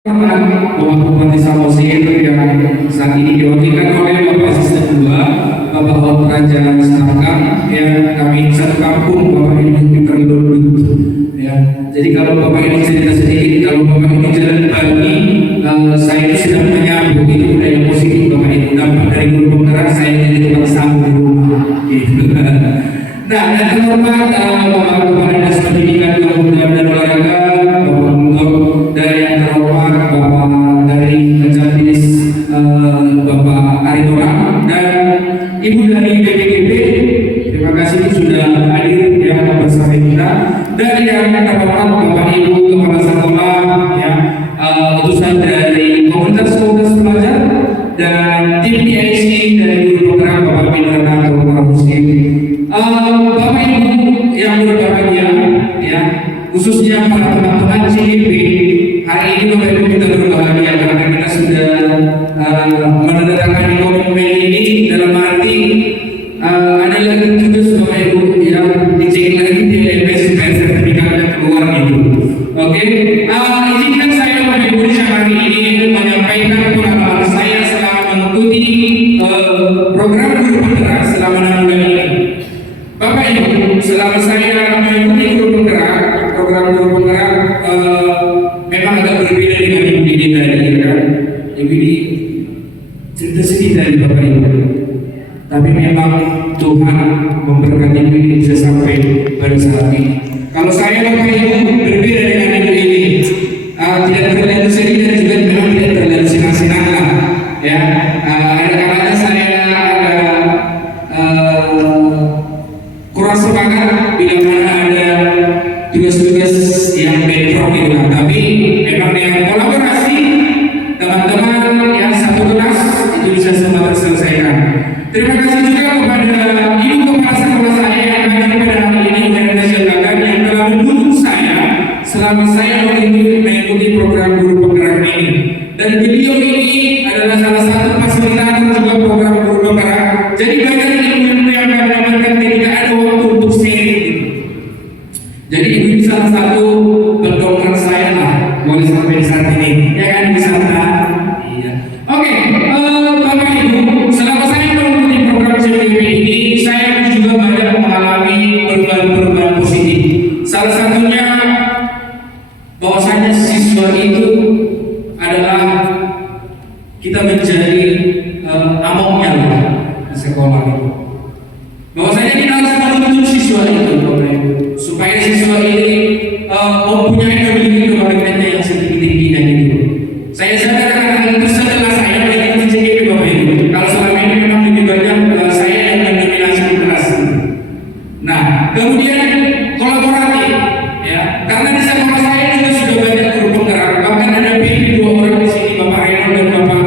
Bapak Bupati Samosir yang saat ini diwakilkan oleh Bapak Asisten 2, Bapak Wali Kerajaan Semarang, yang kami satu kampung Bapak ini di Perlindungan. Ya, jadi kalau Bapak ini cerita sedikit, kalau Bapak ini jalan pagi, saya itu sedang menyambung itu budaya positif Bapak ini dampak dari guru penggerak saya jadi tukang sambung di rumah. Gitu. Nah, dan terhormat Bapak Kepala Dinas Pendidikan Kebudayaan dan Olahraga, Bapak Gubernur, dan yang terhormat Bapak dari Kejabis Bapak Aritora dan Ibu dari BPKB, terima kasih sudah hadir yang bersama kita, dan yang terhormat Bapak Ibu Kepala Sekolah, ya, utusan dari komunitas pelajar dan tim PIC dari guru penggerak Bapak Pindrana Bapak Muslim. Bapak Ibu yang berbahagia, ya, khususnya para teman-teman CDP, hari ini Bapak Ibu kita berbahagia karena kita sudah menandatangani komitmen ini, dalam arti ada lagi tugas Bapak Ibu yang dicek lagi di LMS supaya sertifikatnya keluar gitu. Oke, izinkan saya Bapak Ibu hari ini menyampaikan pengalaman saya selama mengikuti program guru penggerak selama 6 bulan ini. Bapak Ibu, selama saya mengikuti guru penggerak, program guru penggerak memang agak berbeda dengan Ibu Didi tadi, kan? Ibu Didi cerita sedikit dari Bapak Ibu, tapi memang Tuhan memberkati Ibu Didi bisa sampai pada saat ini. Kalau saya Bapak Ibu berbeda dengan Ibu ini, tidak terlalu sedih dan juga memang tidak terlalu senang-senang lah, ya. Kadang-kadang saya kurang semangat bila mana ada tugas-tugas yang bentrok gitu kan. Tapi memang dengan kolaborasi teman-teman yang satu kelas itu bisa semua terselesaikan. Terima kasih juga kepada Ibu Kepala Sekolah saya yang hadir pada hari ini, Bu Ernest Jagagan, yang telah mendukung saya selama saya mengikuti program guru penggerak ini. Dan beliau ini adalah salah satu fasilitator juga program guru penggerak. Jadi banyak ilmu-ilmu yang kami dapatkan ketika ada waktu untuk sharing. Jadi ini salah satu pendongkrak saya lah, boleh sampai saat ini. Ya kan, bisa kan? Iya. Oke, Bapak Ibu, selama saya mengikuti program CPP ini, saya juga banyak mengalami perubahan-perubahan positif. Salah satunya bahwasanya siswa itu adalah kita menjadi amoknya lah di sekolah itu. Bahwasanya kita harus menuntut siswa itu, supaya siswa ini mempunyai keberanian yang setinggi-tingginya itu. Saya sadar karena itu setelah saya mengikuti CPP Bapak Ibu. Kalau selama ini memang lebih banyak saya yang mendominasi di kelas. Nah, kemudian kolaboratif, ya, karena di sekolah saya juga sudah banyak guru penggerak. Bahkan ada dua orang di sini, Bapak Reno dan Bapak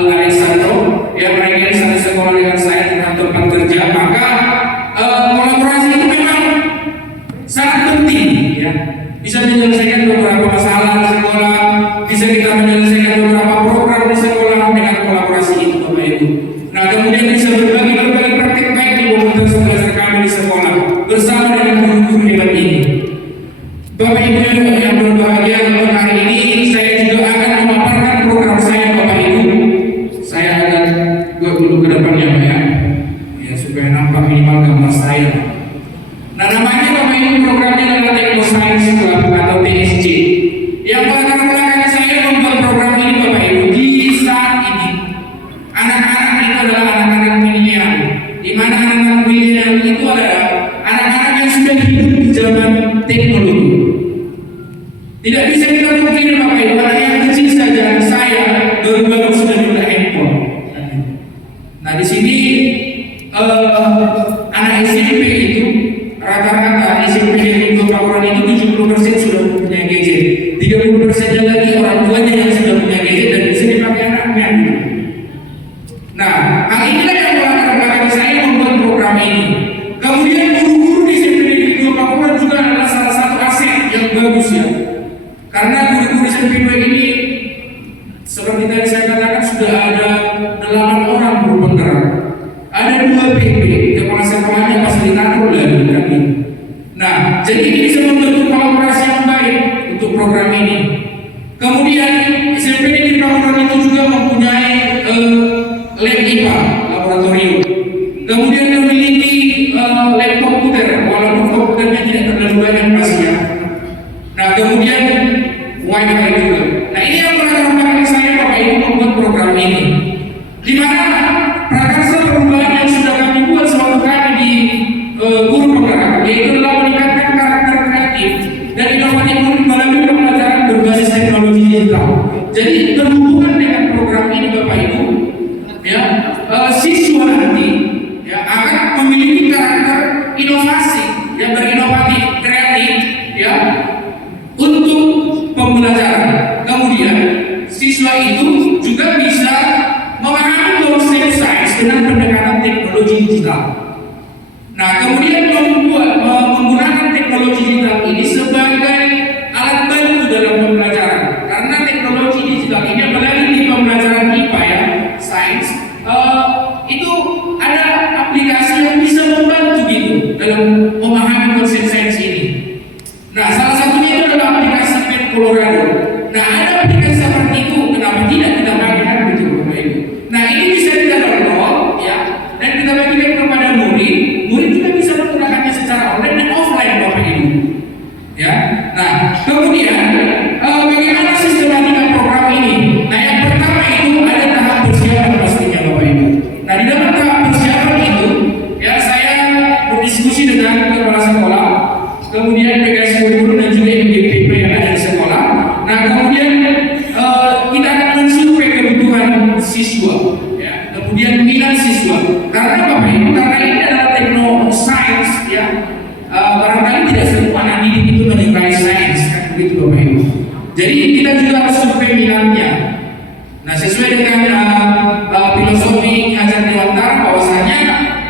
Alexandro, yang mereka ini satu sekolah dengan saya tentang tempat kerja. Maka kolaborasi itu memang sangat penting, ya. Bisa menyelesaikan beberapa masalah di sekolah, bisa kita menyelesaikan beberapa program di sekolah dengan kolaborasi itu, Bapak Ibu. Nah, kemudian bisa berbagi praktik baik di komunitas belajar kami di sekolah bersama dengan guru-guru hebat ini. Bapak Ibu yang berbahagia, untuk hari ini saya juga akan memaparkan program saya, Bapak Ibu. Saya akan dulu ke depannya, Pak, ya, supaya nampak minimal gambar saya. Nah, namanya Bapak Ibu programnya adalah Techno Science Club atau TSC. Yang latar belakang saya membuat program ini, Bapak Ibu, di saat ini anak-anak itu adalah anak-anak milenial, di mana anak-anak milenial itu adalah anak-anak yang sudah hidup di zaman teknologi. Tidak bisa kita mungkin, Bapak Ibu, anak yang kecil saja, saya baru-baru sudah punya handphone. Nah, di sini anak SMP itu rata-rata SMP yang untuk laporan itu 70% sudah punya gadget, 30% lagi orang tuanya yang sudah punya gadget dan bisa dipakai anaknya. Nah, hal inilah yang melatar belakang saya membuat program ini. Kemudian guru-guru di SMP di Papua juga adalah salah satu aset yang bagus, ya. Karena guru-guru di SMP ini seperti tadi saya katakan sudah ada 8 orang guru penggerak. Ada 2 PP, kepala sekolahnya fasilitator dari kami. Nah, jadi ini bisa membentuk kolaborasi yang baik untuk program ini. Kemudian perguruan itu juga mempunyai lab IPA, laboratorium. Kemudian memiliki lab komputer, walaupun komputernya tidak terlalu banyak pasien. Nah, kemudian WiFi juga. Nah, ini yang melatar saya Bapak Ibu membuat program ini. Di mana prakarsa perubahan yang sudah kami buat suatu kali di guru penggerak, yaitu adalah meningkatkan karakter kreatif dan inovatif melalui pembelajaran berbasis teknologi digital. Jadi berhubungan dengan program ini Bapak Ibu, ya, siswa nanti ya akan memiliki karakter inovasi, yang berinovatif, kreatif, ya, untuk pembelajaran. Kemudian siswa itu juga bisa memahami konsep sains dengan pendekatan teknologi digital. Nah, kemudian menggunakan teknologi digital ini sebagai alat bantu dalam pembelajaran. Karena teknologi digital ini apalagi di pembelajaran IPA ya, sains, itu ada aplikasi yang bisa membantu gitu dalam memahami konsep sains ini. Nah, salah satunya itu adalah aplikasi Pen Colorado. Nah, ada aplikasi seperti itu, kenapa tidak kita pakai kan gitu Bapak Ibu. Nah, ini bisa kita download ya, dan kita bagikan kepada murid. Murid juga bisa menggunakannya secara online dan offline Bapak Ibu. Ya. Nah, kemudian bagaimana sistematika program ini? Nah, yang pertama itu ada tahap persiapan pastinya Bapak Ibu. Nah, di dalam tahap persiapan itu ya saya berdiskusi dengan kepala sekolah, kemudian PKS guru dan juga MGPP yang ada di sekolah. Nah, kemudian kita akan mensurvei kebutuhan siswa, ya, kemudian minat siswa. Karena Bapak Ibu, karena ini adalah tekno sains, ya, barangkali tidak semua anak didik itu menyukai sains, kan begitu Bapak Ibu. Jadi kita juga harus survei minatnya. Nah, sesuai dengan filosofi Hajar Dewantara bahwasanya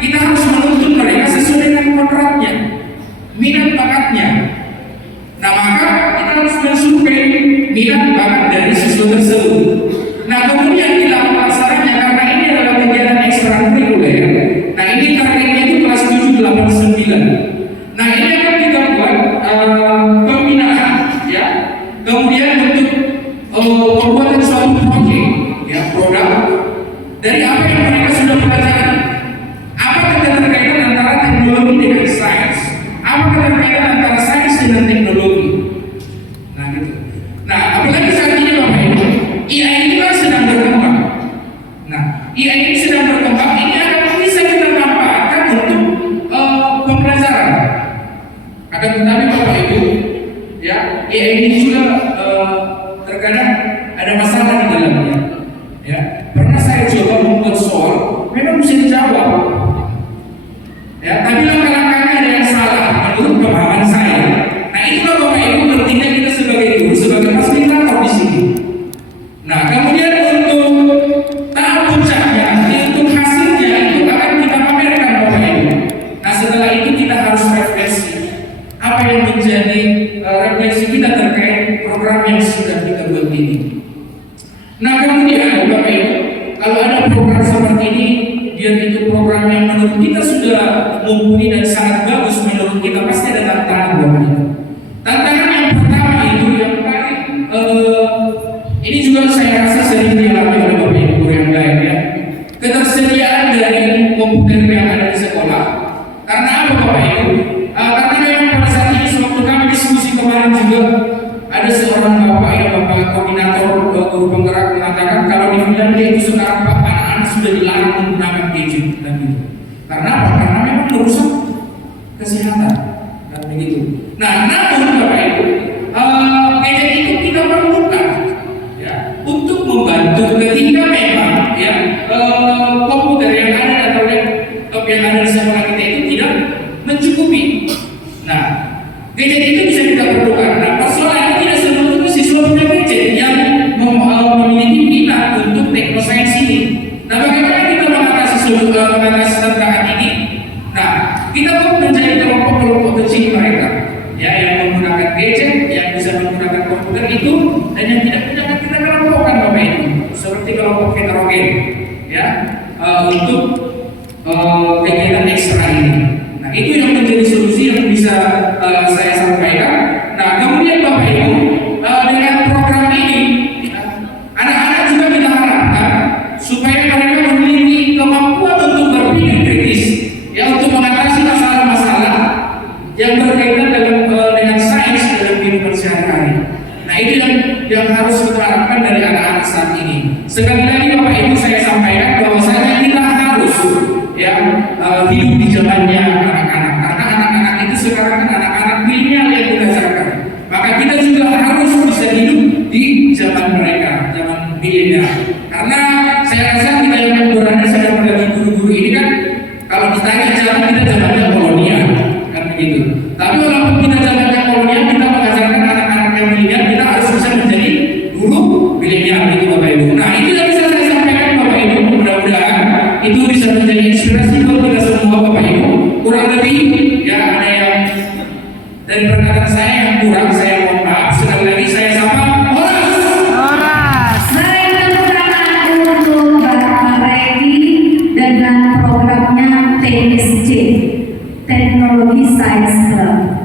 kita harus menuntut mereka sesuai dengan kodratnya, minat bakatnya. Nah, maka kita harus mensurvei minat bakat dari siswa tersebut. Nah, kemudian kita pelaksananya karena ini adalah kegiatan ekstrakurikuler. Nah, ini targetnya itu kelas 7, 8, 9. Nah, ini akan kita buat pembinaan, ya. Kemudian untuk pembuatan suatu proyek, ya, produk dari apa yang mereka sudah pelajari. Apa keterkaitan antara teknologi dengan sains? Apa keterkaitan antara sains dengan teknologi? Nah, gitu. Nah, apalagi saat ini Bapak Ibu, AI ini kan sedang berkembang. Nah, AI ini sedang berkembang, ini akan bisa kita manfaatkan untuk pembelajaran. Akan tetapi Bapak Ibu, ya, AI ini juga terkadang ada masalah di dalamnya. Ya, pernah saya coba membuat soal, memang bisa dijawab. Ya, tapi langkah-langkahnya ada yang salah menurut pemahaman saya. Nah, itulah Bapak Ibu pentingnya kita sebagai guru, sebagai fasilitator di sini. Nah, kemudian untuk tahap puncaknya, untuk hasilnya itu akan kita pamerkan Bapak Ibu. Nah, setelah itu kita harus refleksi. Apa yang menjadi refleksi kita terkait program yang sudah kita buat ini. Nah, kemudian Bapak Ibu, kalau ada program seperti ini, dia itu program yang menurut kita sudah mumpuni dan sangat bagus, menurut kita pasti ada tantangan Bapak Ibu. Tantangan yang pertama itu yang paling ini juga saya rasa sering dialami oleh Bapak Ibu guru yang lain, ya. Ketersediaan dari komputer yang ada di sekolah. Karena apa Bapak Ibu? Karena memang pada saat ini sewaktu kami diskusi kemarin juga ada seorang bapak, ya, bapak koordinator guru penggerak mengatakan kalau di Finlandia itu sekarang Pak, anak-anak sudah dilarang menggunakan gadget dan gitu. Karena apa? Karena memang merusak kesehatan dan begitu. Nah, namun Bapak Ibu, gadget itu kita perlukan, ya, untuk membantu ketika memang, ya, komputer yang ada atau laptop yang ada di sekolah kita itu tidak mencukupi. Nah, gadget itu bisa kita perlukan. Nah, persoalannya tidak seluruh siswa punya gadget yang memiliki minat untuk teknosains ini. Nah, bagaimana kita mengatasi tantangan ini? Nah, kita pun menjadi kelompok-kelompok kecil mereka, ya, yang menggunakan gadget, yang bisa menggunakan komputer itu, dan yang tidak punya, kita kelompokkan Bapak Ibu, seperti kelompok heterogen, ya, untuk kegiatan ekstra ini. Nah, itu yang menjadi solusi yang bisa saya sampaikan. Nah, kemudian Bapak Ibu, dengan program ini, anak-anak juga semua harapkan dari anak-anak saat ini. Sekali lagi Bapak Ibu saya sampaikan bahwasanya kita harus ya hidup di zamannya anak-anak. Karena anak-anak itu sekarang kan anak-anak milenial yang berdasarkan. Maka kita juga harus bisa hidup di zaman mereka, zaman milenial. Karena saya rasa kita yang berada sedang menjadi guru-guru ini kan, kalau ditanya zaman kita zamannya kolonial kan begitu. Tapi walaupun kita zamannya kolonial, kita mengajarkan anak-anak yang milenial, kita harus bisa menjadi guru milenial itu Bapak Ibu. Nah itu yang bisa saya sampaikan Bapak Ibu, mudah-mudahan itu bisa menjadi inspirasi buat kita semua Bapak Ibu. Kurang lebih ya ada yang dari perkataan saya yang kurang, saya mohon maaf. Sekali lagi saya sapa Horas. Baik, tepuk tangan untuk Bapak Redi dengan programnya TSC, Teknologi Science Club.